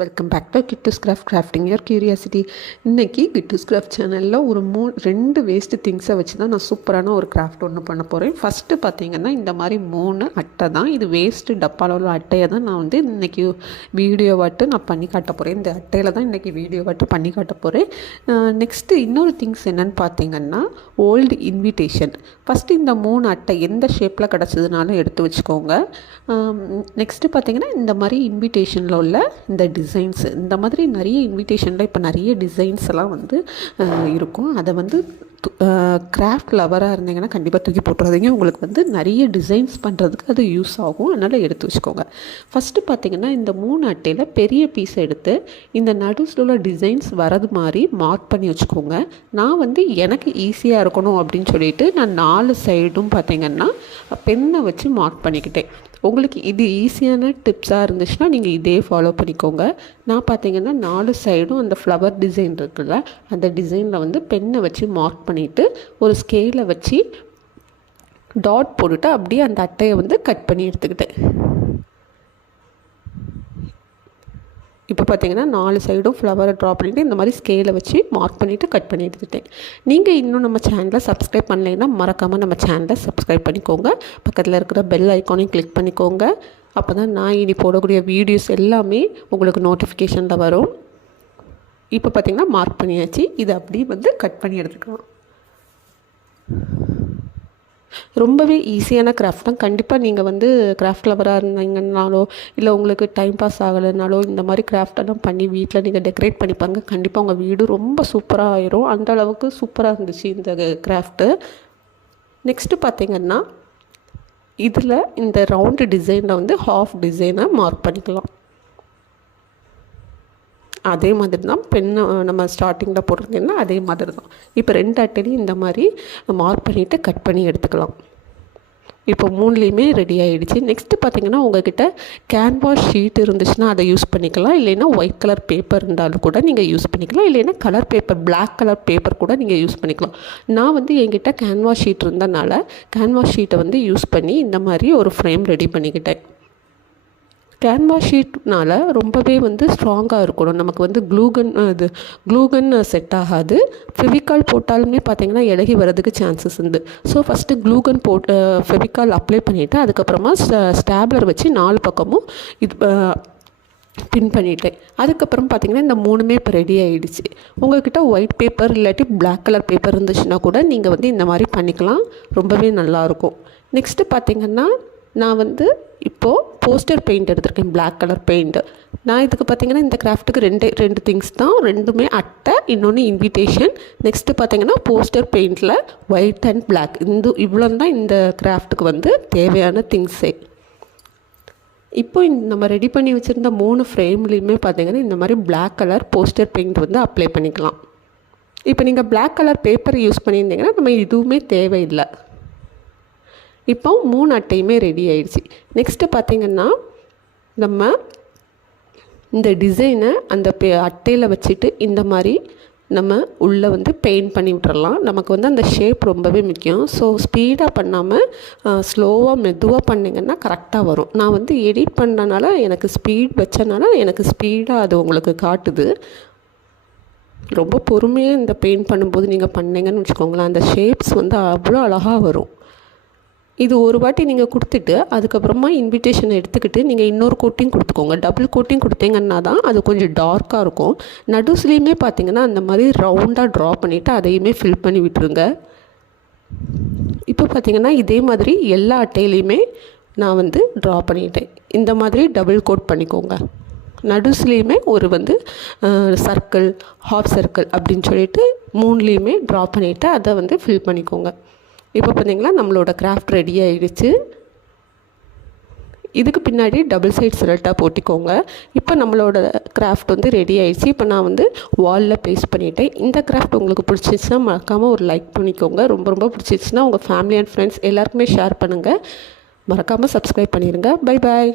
Welcome back to Kittoos crafting your curiosity. இன்றைக்கி Kittoos craft சேனலில் ஒரு 2 வேஸ்ட்டு திங்ஸை வச்சு தான் நான் சூப்பரான ஒரு கிராஃப்ட் ஒன்று பண்ண போகிறேன். ஃபஸ்ட்டு பார்த்திங்கன்னா இந்த மாதிரி 3 அட்டை தான். இது வேஸ்ட்டு டப்பாவில் உள்ள அட்டையை தான் நான் வந்து இன்றைக்கி வீடியோவாட்டு நான் பண்ணி காட்ட போகிறேன். இந்த அட்டையில் தான் இன்றைக்கி வீடியோவாட்டு பண்ணி காட்ட போகிறேன். நெக்ஸ்ட்டு இன்னொரு திங்ஸ் என்னென்னு பார்த்திங்கன்னா ஓல்டு இன்விடேஷன். ஃபஸ்ட்டு இந்த 3 அட்டை எந்த ஷேப்பில் கிடச்சதுனாலும் எடுத்து வச்சுக்கோங்க. நெக்ஸ்ட்டு பார்த்திங்கன்னா இந்த மாதிரி இன்விடேஷனில் உள்ள இந்த டிசைன்ஸ், இந்த மாதிரி நிறைய இன்விடேஷனில் இப்போ நிறைய டிசைன்ஸ் எல்லாம் வந்து இருக்கும். அதை வந்து கிராஃப்ட் லவராக இருந்தீங்கன்னா கண்டிப்பாக தூக்கி போட்டுறாதீங்க. உங்களுக்கு வந்து நிறைய டிசைன்ஸ் பண்ணுறதுக்கு அது யூஸ் ஆகும். அதனால் எடுத்து வச்சுக்கோங்க. ஃபஸ்ட்டு பார்த்திங்கன்னா இந்த 3 அட்டையில் பெரிய பீஸ் எடுத்து இந்த நடுவில் உள்ள டிசைன்ஸ் வரது மாதிரி மார்க் பண்ணி வச்சுக்கோங்க. நான் வந்து எனக்கு ஈஸியாக இருக்கணும் அப்படின்னு சொல்லிட்டு நான் 4 சைடும் பார்த்திங்கன்னா பென்னை வச்சு மார்க் பண்ணிக்கிட்டேன். உங்களுக்கு இது ஈஸியான டிப்ஸாக இருந்துச்சுன்னா நீங்கள் இதே ஃபாலோ பண்ணிக்கோங்க. நான் பார்த்திங்கன்னா 4 சைடும் அந்த ஃப்ளவர் டிசைன் இருக்குல்ல, அந்த டிசைனில் வந்து பென்னை வச்சு மார்க் பண்ணிவிட்டு ஒரு ஸ்கேலை வச்சு டாட் போட்டுட்டு அப்படியே அந்த அட்டையை வந்து கட் பண்ணி எடுத்துக்கிட்டேன். இப்போ பார்த்திங்கன்னா 4 சைடும் ஃப்ளவரை ட்ரா பண்ணிவிட்டு இந்த மாதிரி ஸ்கேலை வச்சு மார்க் பண்ணிவிட்டு கட் பண்ணி எடுத்துக்கிட்டேன். நீங்கள் இன்னும் நம்ம சேனலை சப்ஸ்கிரைப் பண்ணலைன்னா மறக்காமல் நம்ம சேனலை சப்ஸ்கிரைப் பண்ணிக்கோங்க. பக்கத்தில் இருக்கிற பெல் ஐக்கானையும் கிளிக் பண்ணிக்கோங்க. அப்போ தான் நான் இனி போடக்கூடிய வீடியோஸ் எல்லாமே உங்களுக்கு நோட்டிஃபிகேஷனில் வரும். இப்போ பார்த்திங்கன்னா மார்க் பண்ணியாச்சு. இதை அப்படியே வந்து கட் பண்ணி எடுத்துக்கலாம். ரொம்பவே ஈஸியான கிராஃப்ட் தான். கண்டிப்பாக நீங்கள் வந்து கிராஃப்ட் லவராக இருந்தீங்கன்னாலோ இல்லை உங்களுக்கு டைம் பாஸ் ஆகலைனாலோ இந்த மாதிரி கிராஃப்டெல்லாம் பண்ணி வீட்டில் நீங்கள் டெக்கரேட் பண்ணிப்பாங்க. கண்டிப்பாக உங்கள் வீடு ரொம்ப சூப்பராக ஆயிரும். அந்த அளவுக்கு சூப்பராக இருந்துச்சு இந்த கிராஃப்ட்டு. நெக்ஸ்ட்டு பார்த்திங்கன்னா இதில் இந்த ரவுண்டு டிசைனில் வந்து ஹாஃப் டிசைனை மார்க் பண்ணிக்கலாம். அதே மாதிரி தான் பெண்ணை நம்ம ஸ்டார்டிங்கில் போட்டிருக்கேன்னா அதே மாதிரி தான். இப்போ 2 அட்டையிலையும் இந்த மாதிரி மார்க் பண்ணிவிட்டு கட் பண்ணி எடுத்துக்கலாம். இப்போ 3லேயுமே ரெடி ஆகிடுச்சு. நெக்ஸ்ட்டு பார்த்திங்கன்னா உங்கள்கிட்ட கேன்வாஸ் ஷீட் இருந்துச்சுன்னா அதை யூஸ் பண்ணிக்கலாம். இல்லைன்னா ஒயிட் கலர் பேப்பர் இருந்தாலும் கூட நீங்கள் யூஸ் பண்ணிக்கலாம். இல்லைன்னா colour paper, black colour paper கூட நீங்கள் யூஸ் பண்ணிக்கலாம். நான் வந்து என்கிட்ட கேன்வாஸ் ஷீட் இருந்தனால கேன்வாஸ் ஷீட்டை வந்து யூஸ் பண்ணி இந்த மாதிரி ஒரு ஃப்ரேம் ரெடி பண்ணிக்கிட்டேன். கேன்வாஸ் ஷீட்னால் ரொம்பவே வந்து ஸ்ட்ராங்காக இருக்கணும். நமக்கு வந்து க்ளூகன் செட் ஆகாது. ஃபெவிகால் போட்டாலுமே பார்த்திங்கன்னா இலகி வரதுக்கு சான்சஸ் உண்டு. So first glue gun Fevicol apply பண்ணிவிட்டு அதுக்கப்புறமா ஸ்டாப்லர் வச்சு 4 பக்கமும் இது பின் பண்ணிவிட்டேன். அதுக்கப்புறம் பார்த்திங்கன்னா இந்த 3மே இப்போ ரெடி ஆகிடுச்சு. உங்கள்கிட்ட ஒயிட் பேப்பர் இல்லாட்டி பிளாக் கலர் பேப்பர் இருந்துச்சுன்னா கூட நீங்கள் வந்து இந்த மாதிரி பண்ணிக்கலாம். ரொம்பவே நல்லாயிருக்கும். நெக்ஸ்ட்டு பார்த்திங்கன்னா நான் வந்து இப்போது போஸ்டர் பெயிண்ட் எடுத்திருக்கேன், பிளாக் கலர் பெயிண்ட்டு. நான் இதுக்கு பார்த்திங்கன்னா இந்த கிராஃப்ட்டுக்கு 2 திங்ஸ் தான். 2மே அட்டை, இன்னொன்று இன்விடேஷன். நெக்ஸ்ட்டு பார்த்திங்கன்னா போஸ்டர் பெயிண்டில் ஒயிட் அண்ட் பிளாக். இவ்வளோ தான் இந்த கிராஃப்ட்டுக்கு வந்து தேவையான திங்ஸே. இப்போ நம்ம ரெடி பண்ணி வச்சுருந்த 3 ஃப்ரேம்லேயுமே பார்த்திங்கன்னா இந்த மாதிரி பிளாக் கலர் போஸ்டர் பெயிண்ட் வந்து அப்ளை பண்ணிக்கலாம். இப்போ நீங்கள் பிளாக் கலர் பேப்பர் யூஸ் பண்ணியிருந்தீங்கன்னா நம்ம எதுவுமே தேவையில்லை. இப்போ 3 அட்டையுமே ரெடி ஆயிடுச்சு. நெக்ஸ்ட்டு பார்த்திங்கன்னா நம்ம இந்த டிசைனை அந்த அட்டையில் வச்சுட்டு இந்த மாதிரி நம்ம உள்ளே வந்து பெயிண்ட் பண்ணி விட்டுறலாம். நமக்கு வந்து அந்த ஷேப் ரொம்பவே முக்கியம். ஸோ ஸ்பீடாக பண்ணாமல் ஸ்லோவாக மெதுவாக பண்ணிங்கன்னா கரெக்டாக வரும். நான் வந்து எடிட் பண்ணனால எனக்கு ஸ்பீட் வச்சனால எனக்கு ஸ்பீடாக அது உங்களுக்கு காட்டுது. ரொம்ப பொறுமையாக இந்த பெயிண்ட் பண்ணும்போது நீங்கள் பண்ணிங்கன்னு வச்சுக்கோங்களேன், அந்த ஷேப்ஸ் வந்து அவ்வளோ அழகாக வரும். இது ஒரு வாட்டி நீங்கள் கொடுத்துட்டு அதுக்கப்புறமா இன்விடேஷனை எடுத்துக்கிட்டு நீங்கள் இன்னொரு கோட்டிங் கொடுத்துக்கோங்க. டபுள் கோட்டிங் கொடுத்தீங்கன்னா தான் அது கொஞ்சம் டார்க்காக இருக்கும். நடுஸ்லேயுமே பார்த்திங்கன்னா அந்த மாதிரி ரவுண்டாக ட்ரா பண்ணிவிட்டு அதையுமே ஃபில் பண்ணி விட்டுருங்க. இப்போ பார்த்திங்கன்னா இதே மாதிரி எல்லா அட்டையிலையுமே நான் வந்து ட்ரா பண்ணிட்டேன். இந்த மாதிரி டபுள் கோட் பண்ணிக்கோங்க. நடுஸ்லேயுமே ஒரு வந்து சர்க்கிள், ஹாஃப் சர்க்கிள் அப்படின்னு சொல்லிட்டு 3லேயுமே ட்ரா பண்ணிவிட்டு அதை வந்து ஃபில் பண்ணிக்கோங்க. இப்போ பார்த்திங்கன்னா நம்மளோட கிராஃப்ட் ரெடி ஆகிடுச்சு. இதுக்கு பின்னாடி டபுள் சைட் சிரட்டா போட்டிக்கோங்க. இப்போ நம்மளோட கிராஃப்ட் வந்து ரெடி ஆகிடுச்சு. இப்போ நான் வந்து வாலில் பேஸ்ட் பண்ணிவிட்டேன். இந்த கிராஃப்ட் உங்களுக்கு பிடிச்சிச்சுன்னா மறக்காமல் ஒரு லைக் பண்ணிக்கோங்க. ரொம்ப பிடிச்சிச்சுன்னா உங்கள் ஃபேமிலி அண்ட் ஃப்ரெண்ட்ஸ் எல்லாருக்குமே ஷேர் பண்ணுங்கள். மறக்காமல் சப்ஸ்கிரைப் பண்ணிடுங்க. Bye bye.